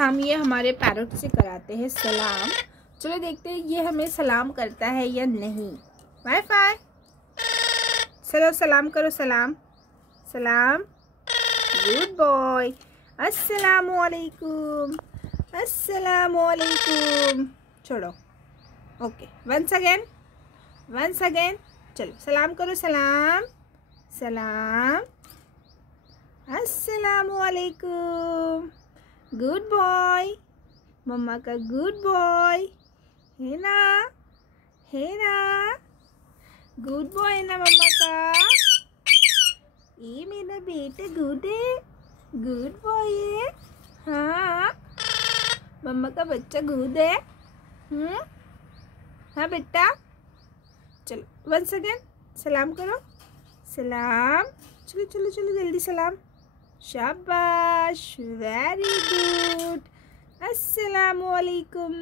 हम ये हमारे पैरट से कराते हैं सलाम। चलो देखते हैं ये हमें सलाम करता है या नहीं। वाईफाई चलो सलाम करो, सलाम सलाम। Good boy. अस्सलामुअलैकुम, अस्सलामुअलैकुम। छोड़ो। Okay, once again, once again. चलो सलाम करो, सलाम सलाम। अस्सलामुअलैकुम। गुड बॉय, मम्मा का गुड बॉय है ना, है ना। गुड बॉय है ना मम्मा का। ये मेरा बेटा गुड है, गुड बॉय है। हाँ मम्मा का बच्चा गुड है। हाँ बेटा। चलो वंस अगेन सलाम करो, सलाम। चलो चलो चलो जल्दी सलाम। शाबाश, वेरी गुड। अस्सलामुअलैकुम।